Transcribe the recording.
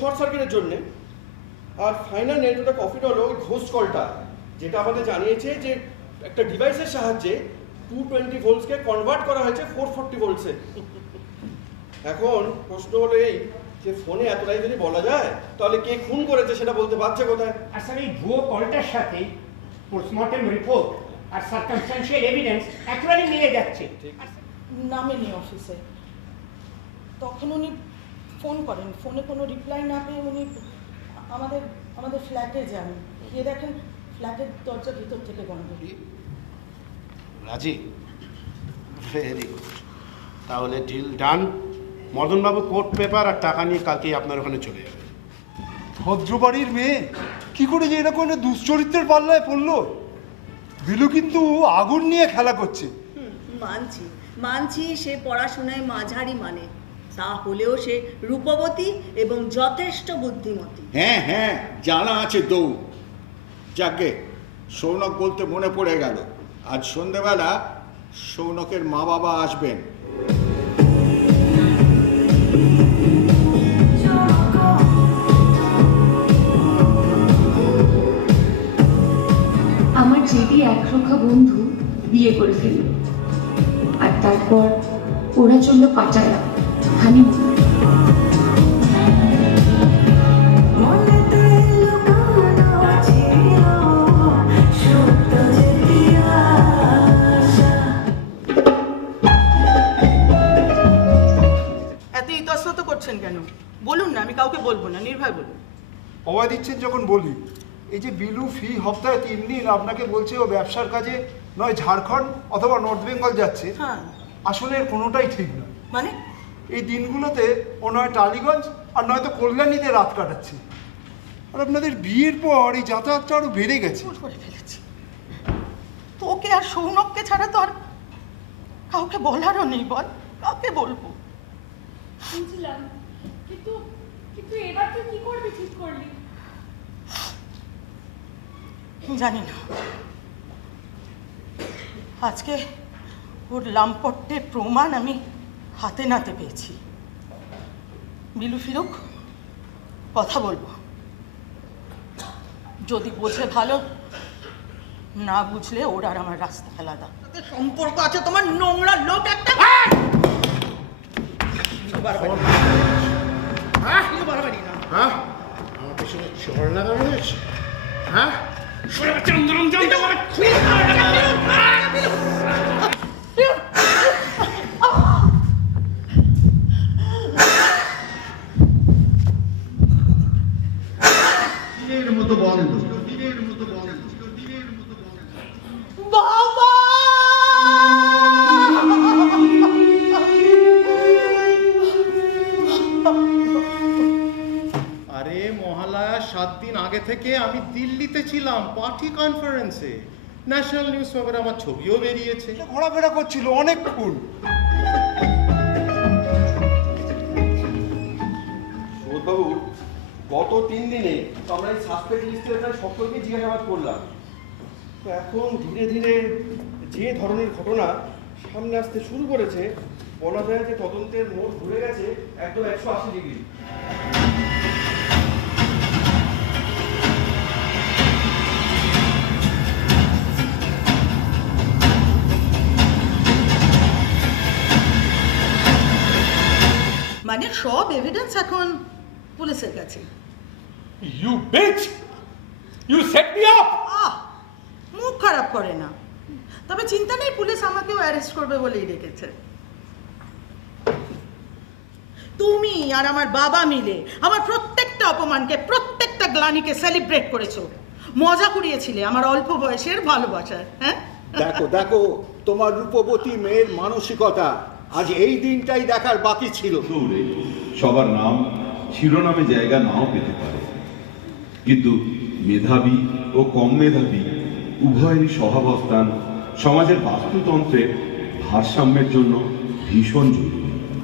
Short সার্কিটের জন্যে। আর final net কফিট হলো ওই ঘোস্ট কলটা, যেটা আমাদের জানিয়েছে যে একটা ডিভাইসের সাহায্যে 220 ভোল্টসকে কনভার্ট করা হয়েছে 440 ভোল্টসে। এখন প্রশ্ন হলো এই যে ফোনে এতটাই যদি বলা যায়, তাহলে কে খুন করেছে সেটা বলতে পারছে কোথায়? আসলে এই ভুয়ো কলটার সাথে পোস্টমর্টেম রিপোর্ট আর সার্কামস্ট্যান্সিয়াল এভিডেন্স একেবারে মিলে যাচ্ছে। নামেনি অফিসে, তখন উনি ফোন করেন, ফোনে কোনো রিপ্লাই না পেয়ে উনি আমাদের ফ্ল্যাটে যান, গিয়ে দেখেন ফ্ল্যাটের দরজা ভিতর থেকে বন্ধ। রাজি, ভেরি গুড। তাহলে ডিল ডান। মদনবাবু কোর্ট পেপার আর টাকা নিয়ে কালকেই আপনার ওখানে চলে যাবে। ভদ্রবাড়ির মেয়ে কি করে যে এরকম একটা দুশ্চরিত্রের পাল্লায় পড়লো? বিলু কিন্তু আগুন নিয়ে খেলা করছে। মানছি সে পড়াশোনায় মাঝারি মানে, তা হলেও সে রূপবতী এবং যথেষ্ট বুদ্ধিমতী। হ্যাঁ হ্যাঁ, জানা আছে দৌড়। যাকে সৌনক বলতে মনে পড়ে গেল, আজ সন্ধেবেলা সৌনকের মা বাবা আসবেন। আমার জেদি একরক্ষা বন্ধু বিয়ে করে ফেলল, আর তারপর ওরা চলল পাটায়া হানিমুন। এত ইতস্তত করছেন কেন? বলুন না, আমি কাউকে বলবো না, নির্ভয় বলুন। অভয় দিচ্ছেন যখন বলি, এই যে বিলু ফি হপ্তাহে 3 দিন আপনাকে বলছে ও ব্যবসার কাজে নয় ঝাড়খণ্ড অথবা নর্থ বেঙ্গল যাচ্ছে, হ্যাঁ, আসলে এর কোনোটাই ঠিক নয়। মানে এই দিনগুলোতে ও নয় টালিগঞ্জ আর নয়তো কল্যাণীতে রাত কাটাচ্ছে। আর আপনাদের বিয়ের পর এই যাতায়াতটা আরও বেড়ে গেছে। ভুল করে ফেলেছি। তোকে আর সৌনককে ছাড়া তো আর কাউকে বলারও নেই। বল, কাউকে বলবো? বুঝলাম, কিন্তু এবার তুই কি করবি ঠিক করলি? জানি না, আজকে ওর লাম্পট্যের প্রমাণ আমি হাতে নাতে পেয়েছি। বিলু ফিরুক, কথা বলবো। যদি বোঝে ভালো, না বুঝলে ওর আর আমার রাস্তা আলাদা। সম্পর্ক আছে তোমার নোংরা লোক একটা। বাড়াবাড়ি না। হ্যাঁ, আমার পেছনে চড় লাগানো হয়েছে। হ্যাঁ, দিনের মতো বন্ধ। বাবা! আরে মহালয়া 7 দিন আগে থেকে আমি দিল্লিতে ছিলাম পার্টি কনফারেন্সে। ন্যাশনাল নিউজ পেপারে আমার ছবিও বেরিয়েছে। ঘোরাফেরা করছিল অনেকক্ষণ। সুবোধবাবু, গত 3 দিনে তো আমরা এই সাসপেক্ট লিস্টের প্রায় সকলকে জিজ্ঞাসাবাদ করলাম। তো এখন ধীরে ধীরে যে ধরনের ঘটনা সামনে আসতে শুরু করেছে, বলা যায় যে তদন্তের মোড় ঘুরে গেছে একদম 180 ডিগ্রি। মানে সব এভিডেন্স এখন পুলিশের কাছে। You bitch! You set me up! মুখ খারাপ করে না, তবে চিন্তা নেই, পুলিশ আমাকেও অ্যারেস্ট করবে বলেই রেখেছে। তুমি আর আমার বাবা মিলে আমার প্রত্যেকটা অপমানকে, প্রত্যেকটা গ্লানিকে সেলিব্রেট করেছো, মজা করিয়েছিলে আমার অল্প বয়সের ভালোবাসার। হ্যাঁ, দেখো দেখো, তোমার রূপবতী মেয়ের মানসিকতা। আজ এই দিনটাই দেখার বাকি ছিল। দৌড়ে সবার নাম শিরোনামে জায়গা নাও পেতে পারে, কিন্তু মেধাবী ও কম মেধাবী উভয়েরই সহাবস্থান সমাজের বাস্তুতন্ত্রে ভারসাম্যের জন্য ভীষণ জরুরি।